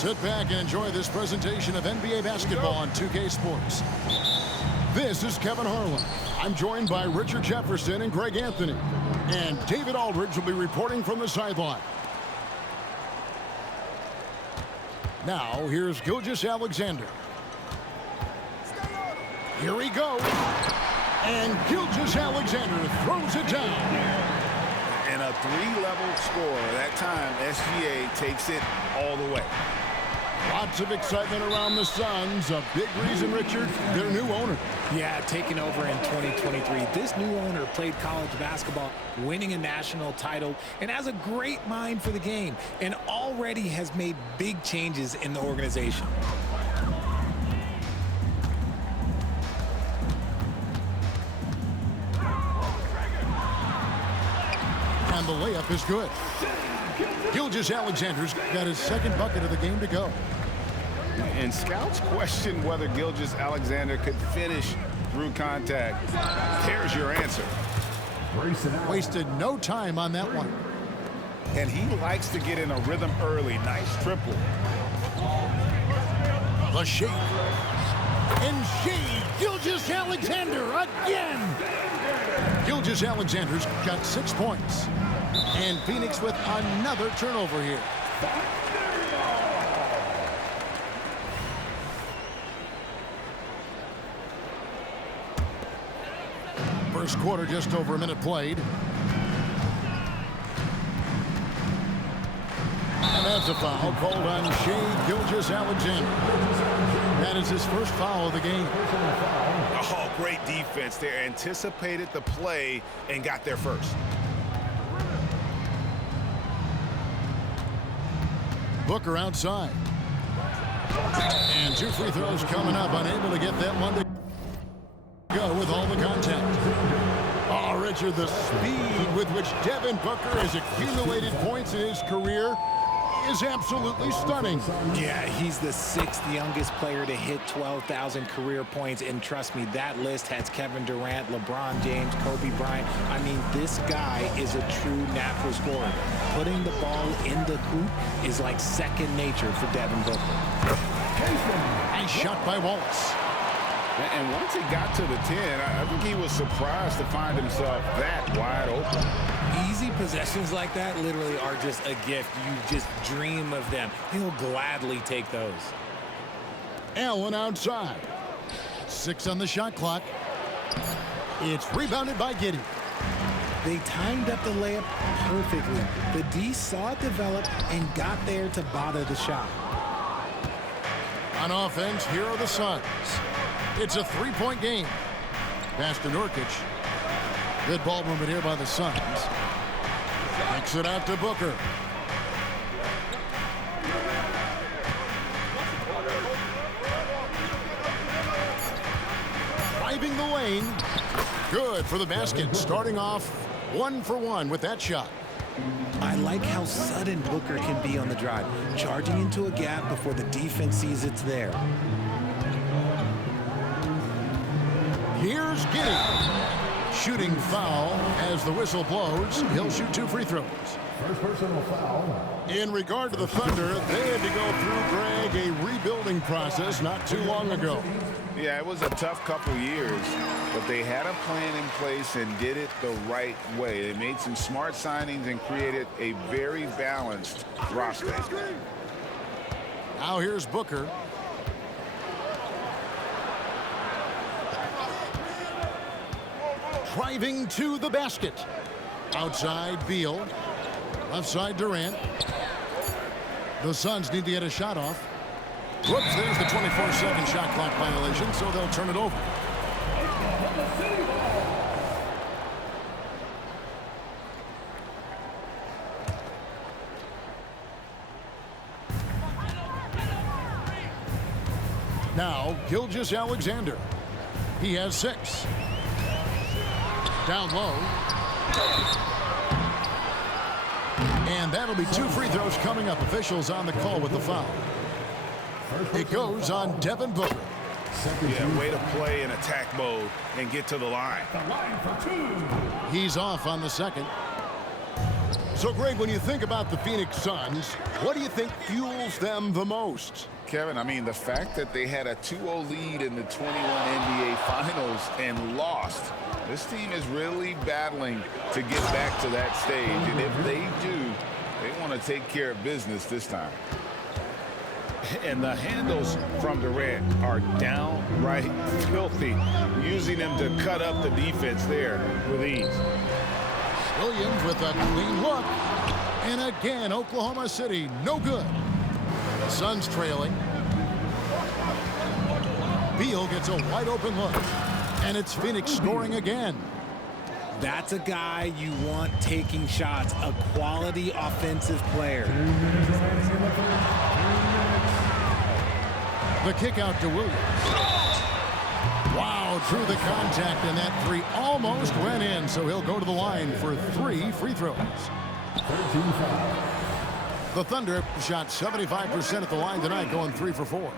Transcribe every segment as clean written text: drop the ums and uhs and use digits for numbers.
Sit back and enjoy this presentation of NBA basketball on 2K Sports. This is Kevin Harlan. I'm joined by Richard Jefferson and Greg Anthony. And David Aldridge will be reporting from the sideline. Now, here's Gilgeous-Alexander. Here he goes. And Gilgeous-Alexander throws it down. And a three-level score. That time, SGA takes it all the way. Lots of excitement around the Suns. A big reason, Richard, their new owner. Yeah, taking over in 2023. This new owner played college basketball, winning a national title, and has a great mind for the game, and already has made big changes in the organization. And the layup is good. Gilgeous-Alexander's got his second bucket of the game to go. And scouts question whether Gilgeous-Alexander could finish through contact. There's your answer. Wasted no time on that one. And he likes to get in a rhythm early. Nice triple. The shade. And shade. Gilgeous-Alexander again. Gilgeous-Alexander's got 6 points. And Phoenix with another turnover here. First quarter, just over a minute played. And that's a foul called on Shai Gilgeous-Alexander. That is his first foul of the game. Oh, great defense there. Anticipated the play and got there first. Booker outside. And 2 free throws coming up. Unable to get that one to go with all the contact. Oh, Richard, the speed with which Devin Booker has accumulated points in his career is absolutely stunning. Yeah, he's the 6th youngest player to hit 12,000 career points, and trust me, that list has Kevin Durant, LeBron James, Kobe Bryant. I mean, this guy is a true natural scorer. Putting the ball in the hoop is like second nature for Devin Booker. Nice shot by Wallace. And once he got to the 10, I think he was surprised to find himself that wide open. Easy possessions like that literally are just a gift. You just dream of them. He'll gladly take those. Allen outside. 6 on the shot clock. It's rebounded by Giddey. They timed up the layup perfectly. The D saw it develop and got there to bother the shot. On offense, here are the Suns. It's a 3-point game. Pass to Nurkic. Good ball movement here by the Suns. Kicks it out to Booker. Driving the lane. Good for the basket. Starting off 1 for 1 with that shot. I like how sudden Booker can be on the drive, charging into a gap before the defense sees it's there. Here's Giddey. Shooting foul as the whistle blows. He'll shoot 2 free throws. First personal foul. In regard to the Thunder, they had to go through, Greg, a rebuilding process not too long ago. Yeah, it was a tough couple years, but they had a plan in place and did it the right way. They made some smart signings and created a very balanced roster. Now here's Booker. Driving to the basket. Outside, Beal. Left side, Durant. The Suns need to get a shot off. Whoops, there's the 24-second shot clock violation, so they'll turn it over. Now, Gilgeous-Alexander. He has 6. Down low. And that'll be 2 free throws coming up. Officials on the call with the foul. It goes on Devin Booker. Yeah, way to play in attack mode and get to the line. The line for 2. He's off on the second. So, Greg, when you think about the Phoenix Suns, what do you think fuels them the most? Kevin, I mean, the fact that they had a 2-0 lead in the 21 NBA Finals and lost. This team is really battling to get back to that stage. And if they do, they want to take care of business this time. And the handles from Durant are downright filthy, using them to cut up the defense there with ease. Williams with a clean look. And again, Oklahoma City, no good. Suns trailing. Beal gets a wide open look. And it's Phoenix scoring again. That's a guy you want taking shots, a quality offensive player. The kick out to Williams. Wow, drew the contact, and that three almost went in, so he'll go to the line for 3 free throws. The Thunder shot 75% at the line tonight, going 3 for 4.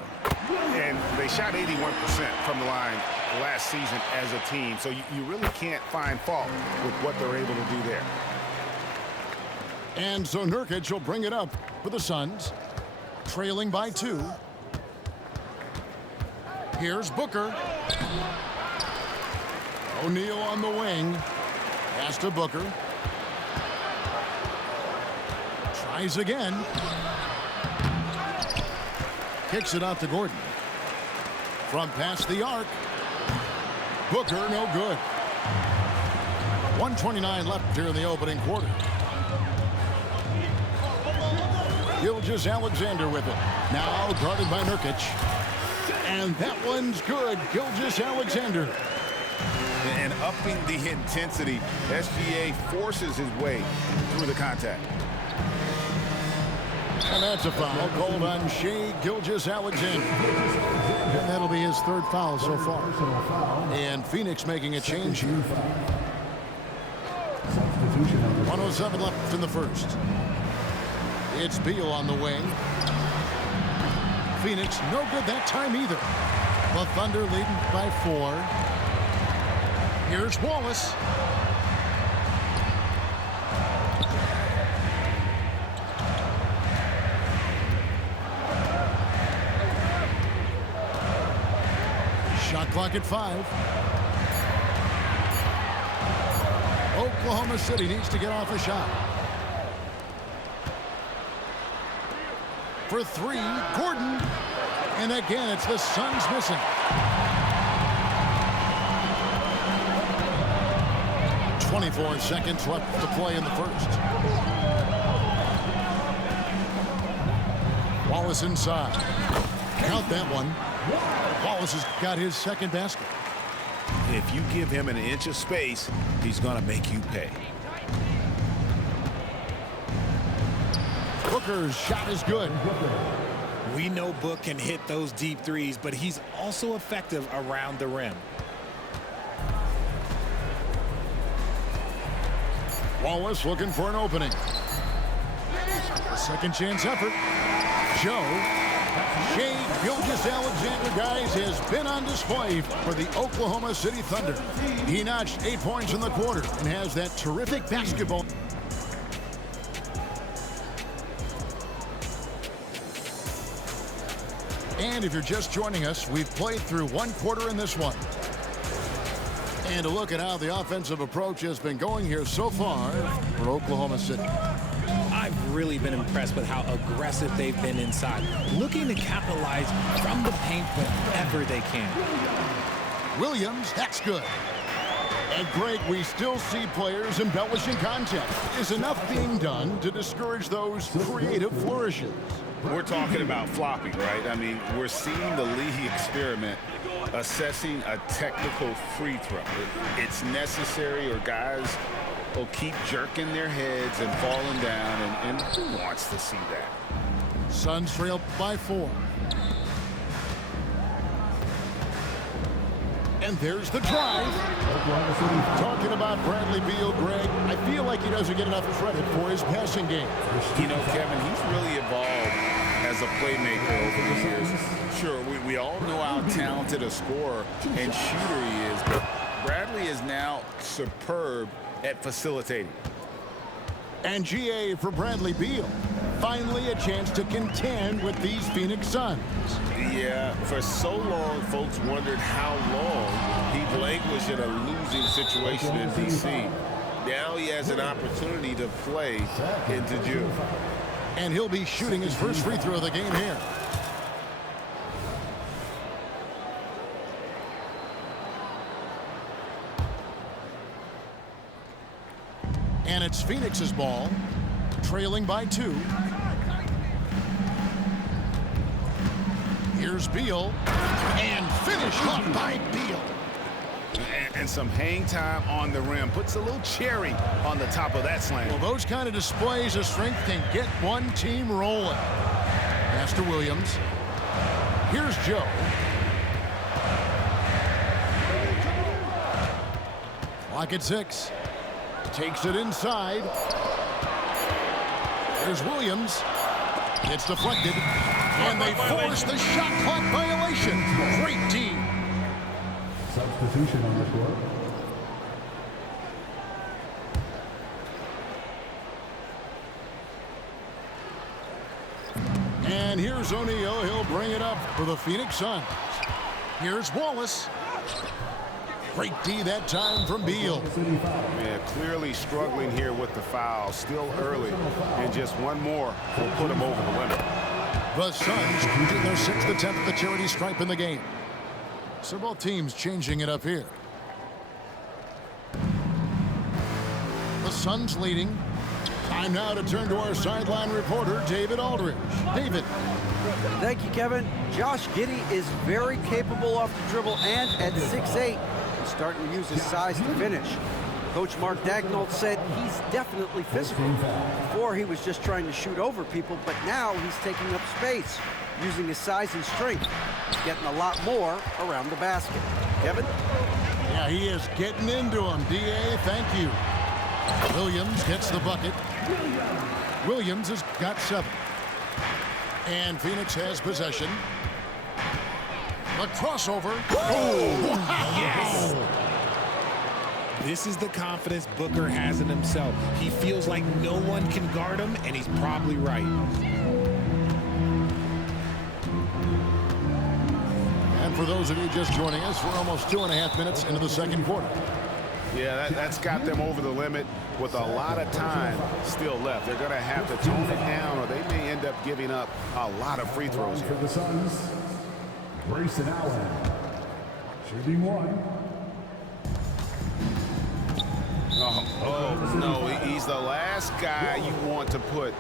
And they shot 81% from the line last season as a team, so you really can't find fault with what they're able to do there. And so Nurkic will bring it up for the Suns, trailing by 2. Here's Booker. O'Neal on the wing. Pass to Booker. Tries again. Kicks it out to Gordon. From past the arc. Booker, no good. 1:29 left here in the opening quarter. Gilgeous-Alexander with it. Now guarded by Nurkic. And that one's good. Gilgeous-Alexander. And upping the intensity, SGA forces his way through the contact. And that's a foul called on Shai Gilgeous-Alexander. And that'll be his 3rd foul so far. And Phoenix making a change here. 1:07 left in the first. It's Beal on the wing. Phoenix no good that time either. The Thunder leading by 4. Here's Wallace. Shot clock at 5. Oklahoma City needs to get off a shot. For 3, Gordon. And again, it's the Suns missing. .24 seconds left to play in the first. Wallace inside. Count that one. Wallace has got his 2nd basket. If you give him an inch of space, he's going to make you pay. Booker's shot is good. We know Book can hit those deep threes, but he's also effective around the rim. Wallace looking for an opening. A 2nd chance effort. Joe. Shai Gilgeous-Alexander, guys, has been on display for the Oklahoma City Thunder. He notched 8 points in the quarter and has that terrific basketball. And if you're just joining us, we've played through 1 quarter in this one. And a look at how the offensive approach has been going here so far for Oklahoma City. I've really been impressed with how aggressive they've been inside, looking to capitalize from the paint whenever they can. Williams, that's good. And Greg, we still see players embellishing content. Is enough being done to discourage those creative flourishes? We're talking about flopping, right? I mean, we're seeing the league experiment assessing a technical free throw. It's necessary, or guys will keep jerking their heads and falling down, and who wants to see that? Suns trail by 4. And there's the drive. Talking about Bradley Beal, Greg, I feel like he doesn't get enough credit for his passing game. You know, Kevin, he's really evolved as a playmaker over the years. Sure, we all know how talented a scorer and shooter he is, but Bradley is now superb at facilitating. And GA for Bradley Beal. Finally a chance to contend with these Phoenix Suns. Yeah, for so long, folks wondered how long he'd languished in a losing situation in D.C. Now he has an opportunity to play into June. And he'll be shooting his first free throw of the game here. And it's Phoenix's ball, trailing by 2. Here's Beal, and finished up by Beal. And some hang time on the rim. Puts a little cherry on the top of that slam. Well, those kind of displays of strength can get one team rolling. Pass to Williams. Here's Joe. Clock at 6. Takes it inside. There's Williams. It's deflected. And they force the shot clock violation. Great team. Substitution on the court. And here's O'Neal. He'll bring it up for the Phoenix Suns. Here's Wallace. Great D that time from Beal. Yeah, clearly struggling here with the foul. Still early. And just one more will put him over the limit. The Suns get their 6th attempt at the charity stripe in the game. So both teams changing it up here. The Suns leading. Time now to turn to our sideline reporter, David Aldridge. David. Thank you, Kevin. Josh Giddey is very capable off the dribble, and at 6'8", he's starting to use his size to finish. Coach Mark Daigneault said he's definitely physical. Before, he was just trying to shoot over people, but now he's taking up space, using his size and strength. He's getting a lot more around the basket. Kevin? Yeah, he is getting into him. D.A., thank you. Williams gets the bucket. Williams has got 7. And Phoenix has possession. The crossover. Oh, Yes! This is the confidence Booker has in himself. He feels like no one can guard him, and he's probably right. And for those of you just joining us, we're almost 2.5 minutes into the second quarter. Yeah, that's got them over the limit with a lot of time still left. They're going to have to tone it down, or they may end up giving up a lot of free throws For here. the Suns, Grayson Allen. Shooting 1. Oh, no, he's the last guy you want to put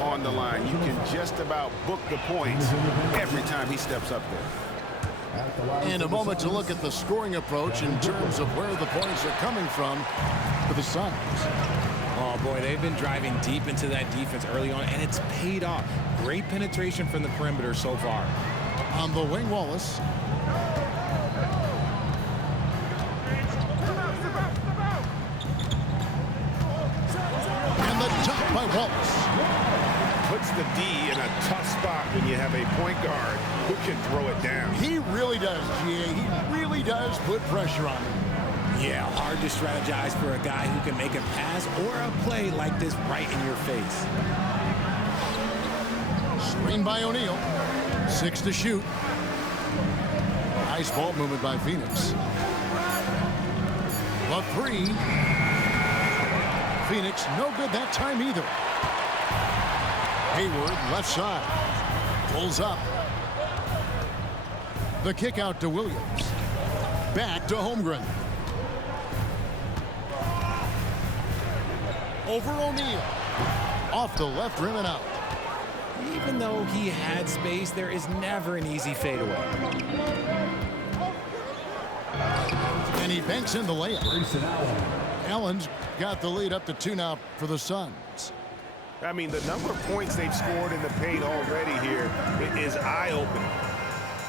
on the line. You can just about book the points every time he steps up there. And a moment to look at the scoring approach in terms of where the points are coming from for the Suns. Oh, boy, they've been driving deep into that defense early on, and it's paid off. Great penetration from the perimeter so far. On the wing, Wallace. And the dunk by Wallace. Puts the D in a tough spot when you have a point guard who can throw it down. He really does, G.A. He really does put pressure on him. Yeah, hard to strategize for a guy who can make a pass or a play like this right in your face. Screen by O'Neal. 6 to shoot. Nice ball movement by Phoenix. The 3. Phoenix, no good that time either. Hayward, left side. Pulls up. The kick out to Williams. Back to Holmgren. Over O'Neal. Off the left rim and out. Even though he had space, there is never an easy fadeaway. And he banks in the layup. Grayson Allen. Allen's got the lead up to 2 now for the Suns. I mean, the number of points they've scored in the paint already here is eye-opening.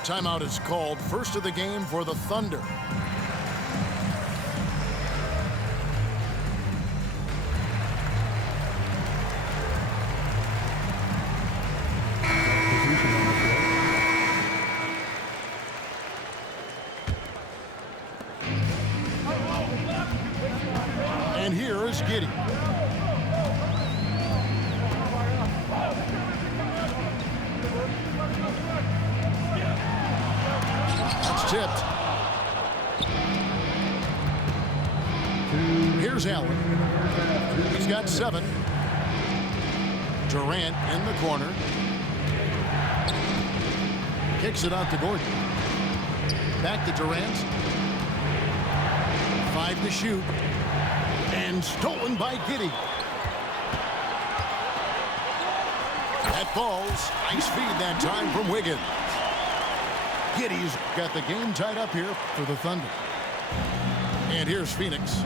Timeout is called. First of the game for the Thunder. And here is Giddey. tipped. Here's Allen. He's got 7. Durant in the corner. Kicks it out to Gordon. Back to Durant. 5 to shoot. And stolen by Giddey. That falls. Nice feed that time from Wiggins. Giddey's got the game tied up here for the Thunder. And here's Phoenix.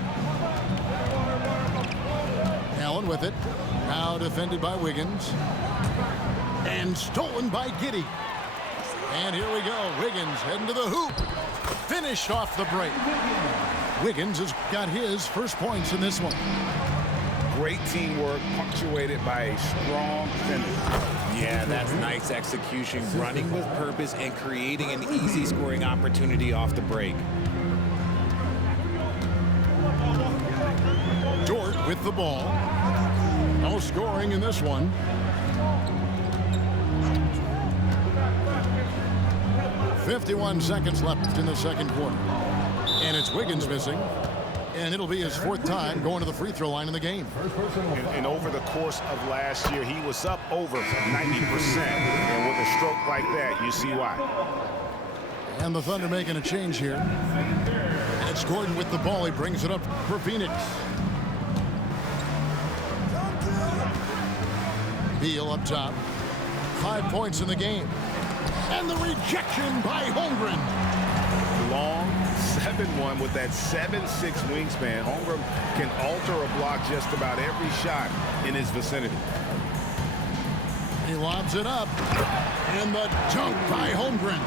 Allen with it. Now defended by Wiggins. And stolen by Giddey. And here we go. Wiggins heading to the hoop. Finished off the break. Wiggins has got his first points in this one. Great teamwork punctuated by a strong finish. Yeah, that's nice execution, running with purpose and creating an easy scoring opportunity off the break. Dort with the ball. No scoring in this one. .51 seconds left in the second quarter. And it's Wiggins missing. And it'll be his 4th time going to the free throw line in the game. And over the course of last year, he was up over 90%. And with a stroke like that, you see why. And the Thunder making a change here. And it's Gordon with the ball. He brings it up for Phoenix. Beal up top. 5 points in the game. And the rejection by Holmgren. Long 7-1 with that 7'6" wingspan. Holmgren can alter a block just about every shot in his vicinity. He lobs it up. And the dunk by Holmgren.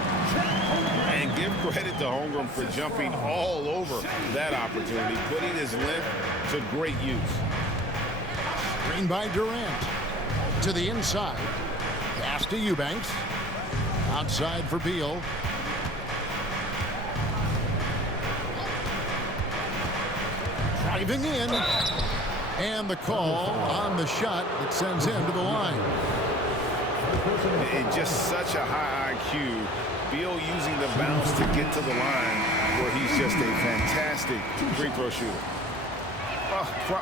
And give credit to Holmgren for jumping all over that opportunity, putting his length to great use. Screen by Durant. To the inside. Pass to Eubanks. Outside for Beal. Driving in. And the call on the shot that sends him to the line. And just such a high IQ. Beal using the bounce to get to the line where he's just a fantastic free throw shooter.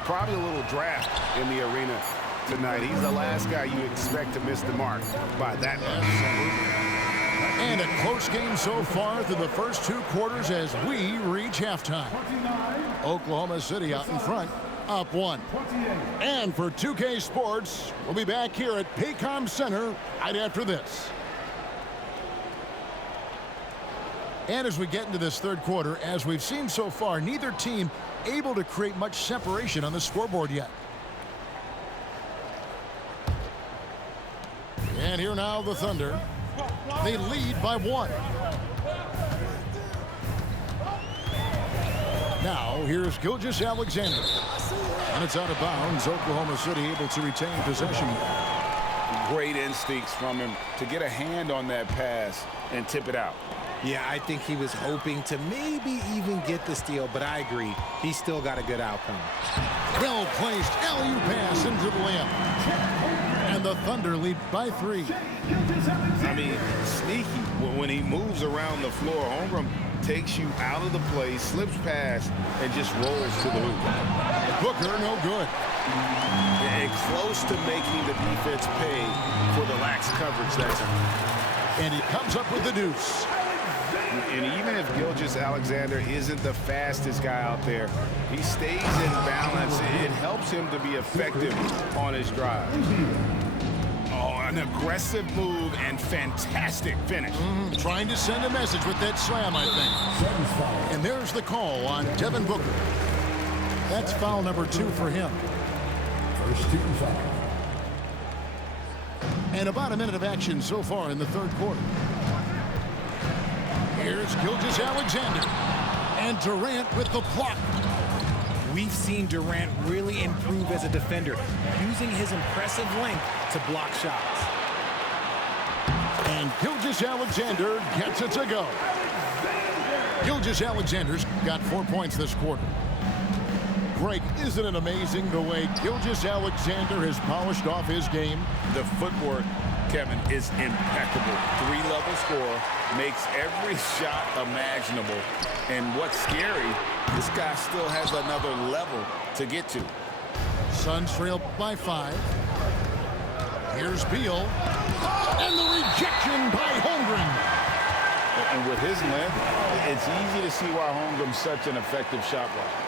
Probably a little draft in the arena tonight. He's the last guy you expect to miss the mark by that much. And a close game so far through the first 2 quarters as we reach halftime. Oklahoma City out in front, up 1. And for 2K Sports, we'll be back here at Paycom Center right after this. And as we get into this third quarter, as we've seen so far, neither team able to create much separation on the scoreboard yet. And here now the Thunder. They lead by 1. Now here's Gilgeous-Alexander. And it's out of bounds. Oklahoma City able to retain possession. Great instincts from him to get a hand on that pass and tip it out. Yeah, I think he was hoping to maybe even get the steal, but I agree. He still got a good outcome. Well-placed alley-oop pass into the layup. And the Thunder lead by 3. I mean, sneaky. When he moves around the floor, Holmgren takes you out of the play, slips past, and just rolls to the hoop. Booker, no good. And close to making the defense pay for the lax coverage that time. And he comes up with the deuce. And even if Gilgeous-Alexander isn't the fastest guy out there, he stays in balance. It helps him to be effective on his drive. Oh, an aggressive move and fantastic finish. Trying to send a message with that slam, I think. And there's the call on Devin Booker. That's foul number 2 for him. First team foul. And about a minute of action so far in the third quarter. Here's Gilgeous-Alexander. And Durant with the block. We've seen Durant really improve as a defender, using his impressive length to block shots. And Gilgeous-Alexander gets it to go. Gilgeous-Alexander's got 4 points this quarter. break. Isn't it amazing the way Gilgeous-Alexander has polished off his game? The footwork, Kevin, is impeccable. 3-level score, makes every shot imaginable. And what's scary, this guy still has another level to get to. Suns trail by 5. Here's Beal. And the rejection by Holmgren. And with his length, it's easy to see why Holmgren's such an effective shot blocker.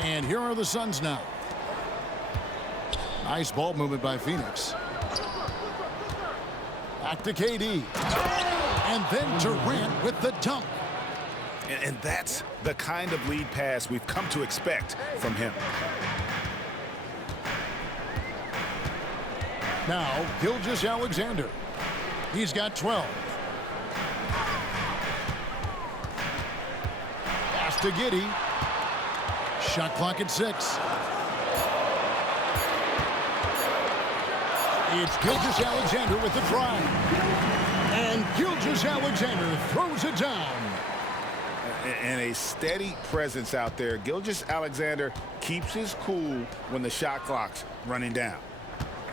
And here are the Suns now. Nice ball movement by Phoenix. Back to KD. And then Durant with the dunk. And that's the kind of lead pass we've come to expect from him. Now, Gilgeous-Alexander. He's got 12. Pass to Giddey. Shot clock at 6. It's Gilgeous-Alexander with the drive. And Gilgeous-Alexander throws it down. And a steady presence out there. Gilgeous-Alexander keeps his cool when the shot clock's running down.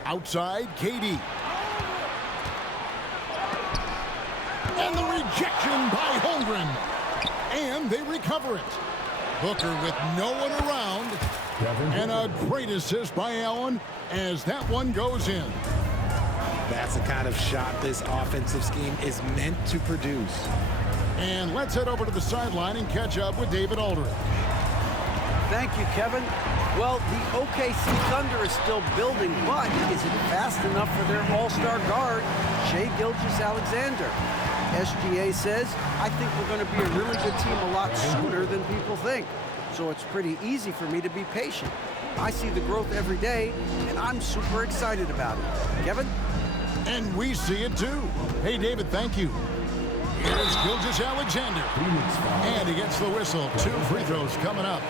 Outside, KD. And the rejection by Holmgren. And they recover it. Booker with no one around. And a great assist by Allen as that one goes in. That's the kind of shot this offensive scheme is meant to produce. And let's head over to the sideline and catch up with David Aldridge. Thank you, Kevin. Well, the OKC Thunder is still building, but is it fast enough for their all-star guard, Shai Gilgeous-Alexander? SGA says, I think we're going to be a really good team a lot sooner than people think. So it's pretty easy for me to be patient. I see the growth every day, and I'm super excited about it. Kevin? And we see it too. Hey, David, thank you. Here's Gilgeous-Alexander. And he gets the whistle. 2 free throws coming up.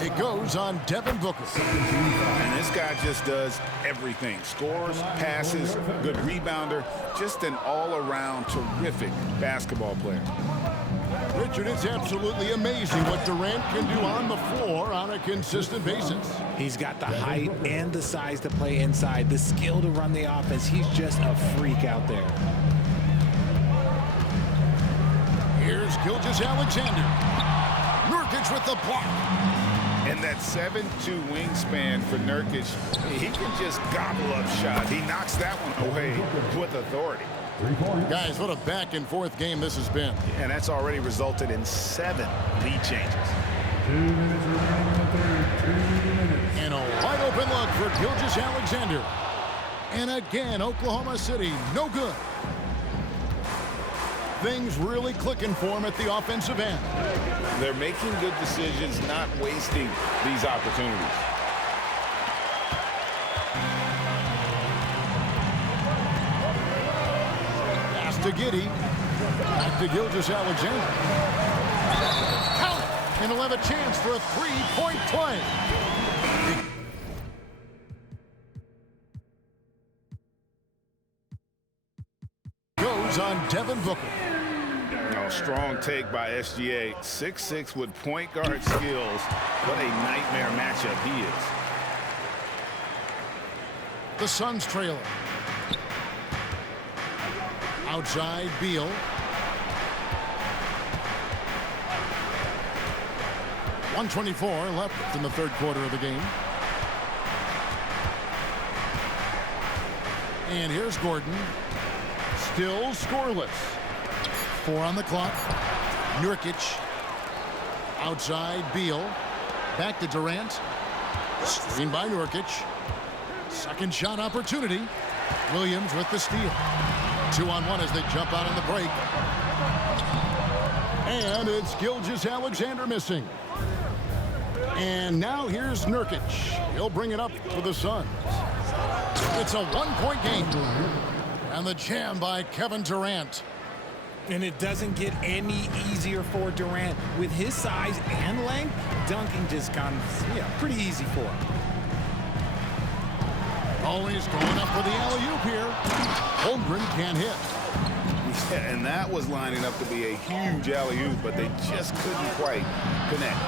It goes on Devin Booker. And this guy just does everything. Scores, passes, good rebounder. Just an all-around terrific basketball player. Richard, it's absolutely amazing what Durant can do on the floor on a consistent basis. He's got the height and the size to play inside, the skill to run the offense. He's just a freak out there. Here's Gilgeous-Alexander. Nurkic with the block. And that 7'2" wingspan for Nurkic, he can just gobble up shots. He knocks that one away with authority. Guys, what a back-and-forth game this has been. And that's already resulted in 7 lead changes. 2 minutes remaining in the third. 2 minutes. And a wide-open look for Gilgeous-Alexander. And again, Oklahoma City, no good. Things really clicking for him at the offensive end. They're making good decisions, not wasting these opportunities. Pass to Giddey. Back to Gilgeous-Alexander. Count it! And he'll have a chance for a 3-point play. Goes on Devin Booker. Strong take by SGA. 6'6" with point guard skills. What a nightmare matchup he is. The Suns trailing. Outside, Beal. 1:24 left in the third quarter of the game. And here's Gordon. Still scoreless. 4 on the clock. Nurkic. Outside, Beal. Back to Durant. Screen by Nurkic. Second shot opportunity. Williams with the steal. 2-on-1 as they jump out on the break. And it's Gilgeous-Alexander missing. And now here's Nurkic. He'll bring it up for the Suns. It's a 1-point game. And the jam by Kevin Durant. And it doesn't get any easier for Durant. With his size and length, dunking just comes pretty easy for him. Always going up for the alley-oop here. Holmgren can't hit. And that was lining up to be a huge alley-oop, but they just couldn't quite connect.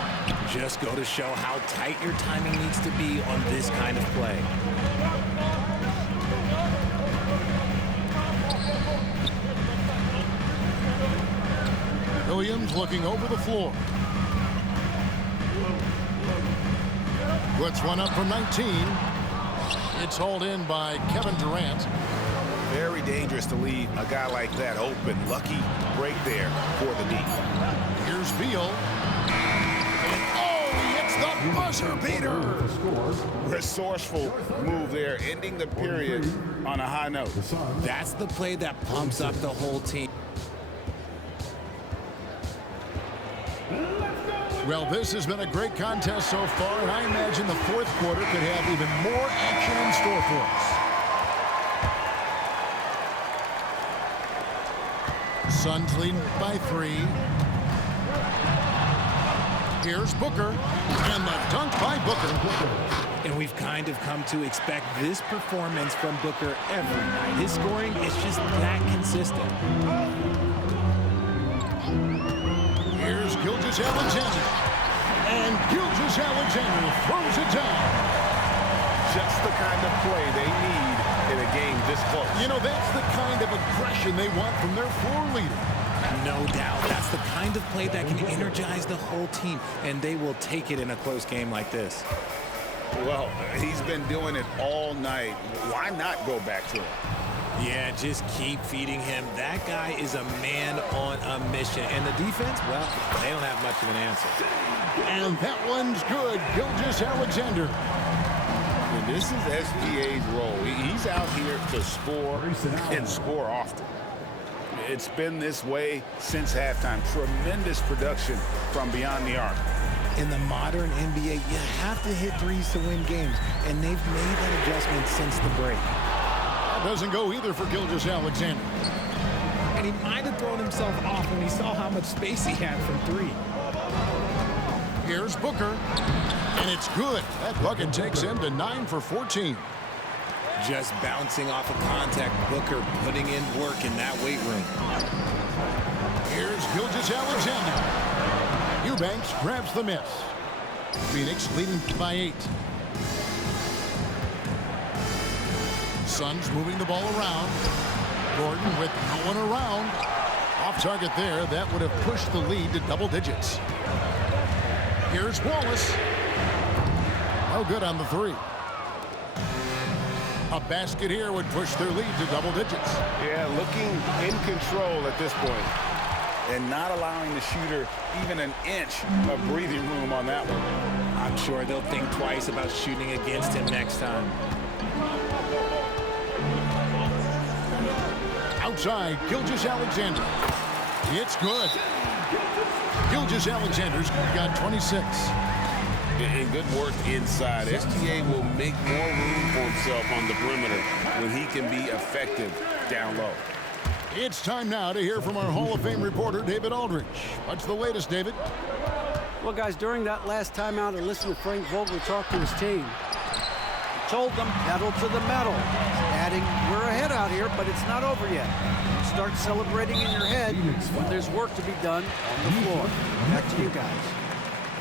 Just go to show how tight your timing needs to be on this kind of play. Williams looking over the floor. Puts one up from 19. It's hauled in by Kevin Durant. Very dangerous to leave a guy like that open. Lucky break there for the D. Here's Beal. Oh, he hits the buzzer beater. Resourceful move there, ending the period on a high note. That's the play that pumps up the whole team. Well, this has been a great contest so far, and I imagine the fourth quarter could have even more action in store for us. Suns leading by 3. Here's Booker, and the dunk by Booker. And we've kind of come to expect this performance from Booker every night. His scoring is just that consistent. Here's Gilgeous-Alexander. And Gilgeous-Alexander throws it down. Just the kind of play they need in a game this close. You know, that's the kind of aggression they want from their floor leader. No doubt. That's the kind of play that can energize the whole team, and they will take it in a close game like this. Well, he's been doing it all night. Why not go back to him? Yeah, just keep feeding him. That guy is a man on a mission. And the defense, well, they don't have much of an answer. And that one's good. Gilgeous-Alexander. And this is SGA's role. He's out here to score and score often. It's been this way since halftime. Tremendous production from beyond the arc. In the modern NBA, you have to hit threes to win games, and they've made that adjustment since the break. That doesn't go either for Gilgeous-Alexander. And he might have thrown himself off when he saw how much space he had from 3. Here's Booker, and it's good. That bucket takes him to 9 for 14. Just bouncing off of contact, Booker putting in work in that weight room. Here's Gilgeous-Alexander. Eubanks grabs the miss. Phoenix leading by 8. Suns moving the ball around. Gordon with no one around. Off target there. That would have pushed the lead to double digits. Here's Wallace. No good on the 3. A basket here would push their lead to double digits. Yeah, looking in control at this point and not allowing the shooter even an inch of breathing room on that one. I'm sure they'll think twice about shooting against him next time. Outside, Gilgeous-Alexander. It's good. Gilgeous-Alexander's got 26. And good work inside. SGA will make more room for himself on the perimeter when he can be effective down low. It's time now to hear from our Hall of Fame reporter, David Aldridge. What's the latest, David? Well, guys, during that last timeout, I listened to Frank Vogel talk to his team. He told them, pedal to the metal. Adding, we're ahead out here, but it's not over yet. Start celebrating in your head when there's work to be done on the floor. Back to you guys.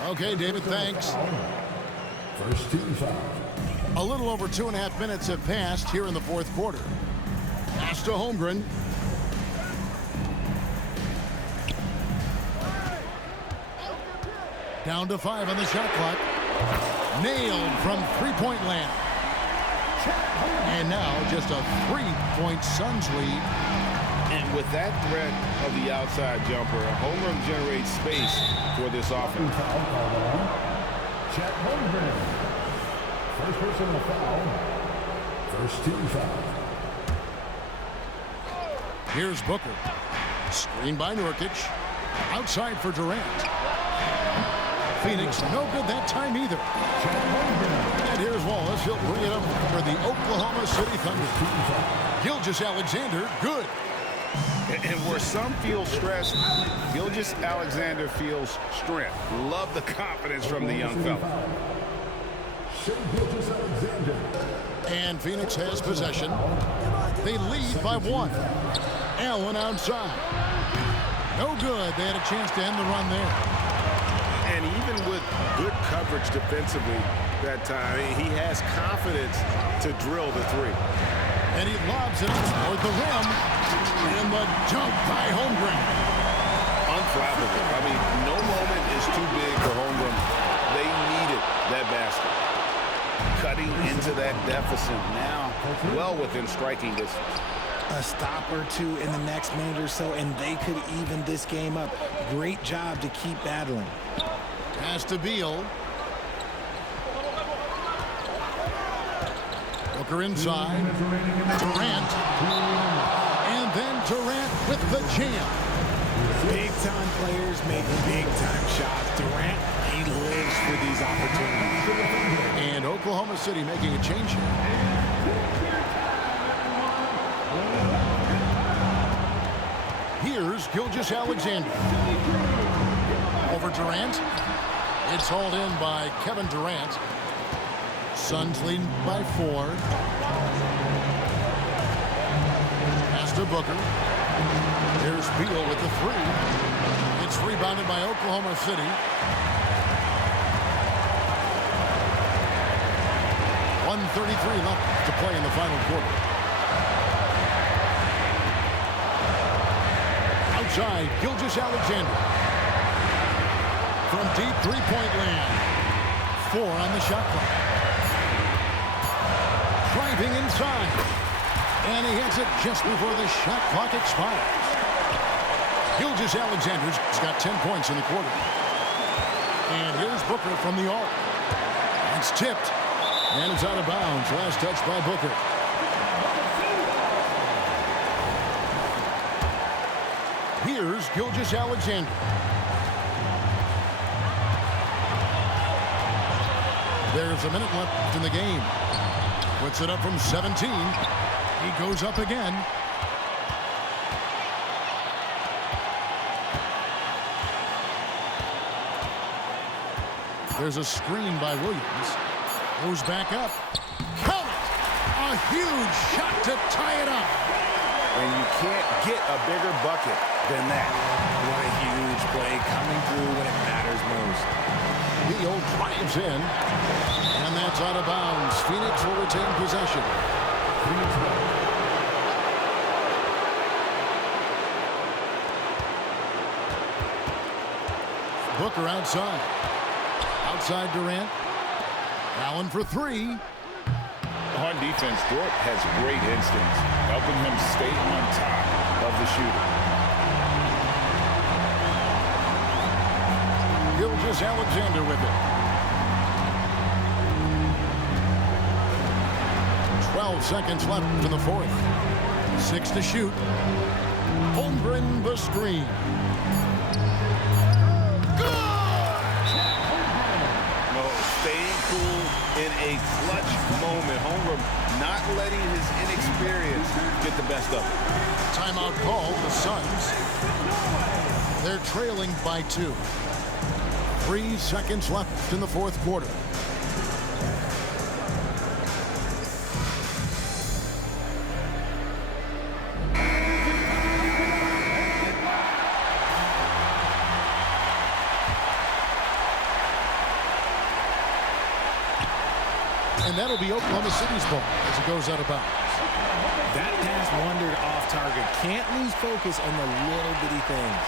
Okay, David, thanks. First team foul. A little over 2.5 minutes have passed here in the fourth quarter. Pass to Holmgren. Down to 5 on the shot clock. Nailed from three-point land. And now just a 3-point Suns lead. And with that threat of the outside jumper, Holmgren generates space for this offense. Foul called on Chet Holmgren. First person to foul. First team foul. Here's Booker. Screen by Nurkic. Outside for Durant. Phoenix no good that time either. And here's Wallace. He'll bring it up for the Oklahoma City Thunder. Gilgeous-Alexander, good. And where some feel stressed, Gilgeous-Alexander feels strength. Love the confidence from the young fella. And Phoenix has possession. They lead by 1. Allen outside. No good. They had a chance to end the run there. And even with good coverage defensively that time, he has confidence to drill the three. And he lobs it toward the rim. And the dunk by Holmgren. Unflappable. I mean, no moment is too big for Holmgren. They needed that basket. Cutting into that deficit now, well within striking distance. A stop or two in the next minute or so, and they could even this game up. Great job to keep battling. Pass to Beal. Booker inside. Durant. And then Durant with the jam. Big-time players make big-time shots. Durant, he lives for these opportunities. And Oklahoma City making a change here. Here's Gilgeous-Alexander. Over Durant. It's hauled in by Kevin Durant. Suns leading by 4. Pass to Booker. Here's Beal with the 3. It's rebounded by Oklahoma City. 1:33 left to play in the final quarter. Outside, Gilgeous-Alexander. From deep three-point land. 4 on the shot clock. Driving inside. And he hits it just before the shot clock expires. Gilgeous-Alexander's got 10 points in the quarter. And here's Booker from the arc. It's tipped. And it's out of bounds. Last touch by Booker. Here's Gilgeous-Alexander. There's a minute left in the game. Puts it up from 17. He goes up again. There's a screen by Williams. Goes back up. Count it! A huge shot to tie it up. And you can't get a bigger bucket than that. What a huge play coming through when it matters most. Beal drives in. And that's out of bounds. Phoenix will retain possession. Booker outside. Outside Durant. Allen for 3. On defense, Dort has great instincts, helping him stay on top of the shooter. Gilgeous-Alexander with it. 12 seconds left in the fourth. 6 to shoot. Holmgren the screen. Staying cool in a clutch moment. Holmgren not letting his inexperience get the best of him. Timeout call, the Suns. They're trailing by 2. 3 seconds left in the fourth quarter. And that'll be Oklahoma City's ball as it goes out of bounds. That pass wandered off target. Can't lose focus on the little bitty things.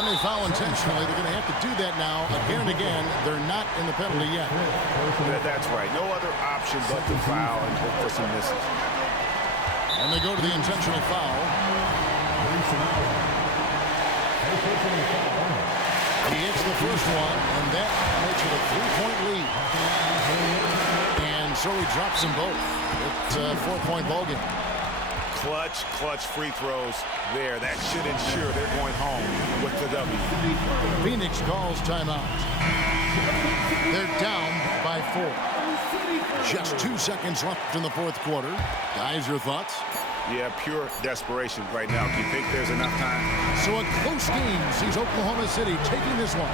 And they foul intentionally. They're going to have to do that now again and again. They're not in the penalty yet. That's right. No other option but to foul and look for some misses. And they go to the intentional foul. He hits the first one, and that makes it a 3-point lead. And so he drops them both. It's a 4-point ballgame. Clutch free throws there. That should ensure they're going home with the W. Phoenix calls timeout. They're down by 4. Just 2 seconds left in the fourth quarter. Guys, your thoughts? Yeah, pure desperation right now. Do you think there's enough time? So a close game sees Oklahoma City taking this one.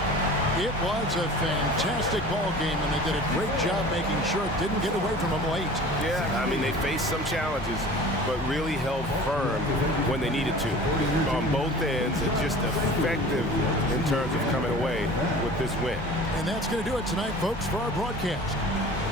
It was a fantastic ball game, and they did a great job making sure it didn't get away from them late. Yeah, I mean, they faced some challenges, but really held firm when they needed to. On both ends, and just effective in terms of coming away with this win. And that's going to do it tonight, folks, for our broadcast.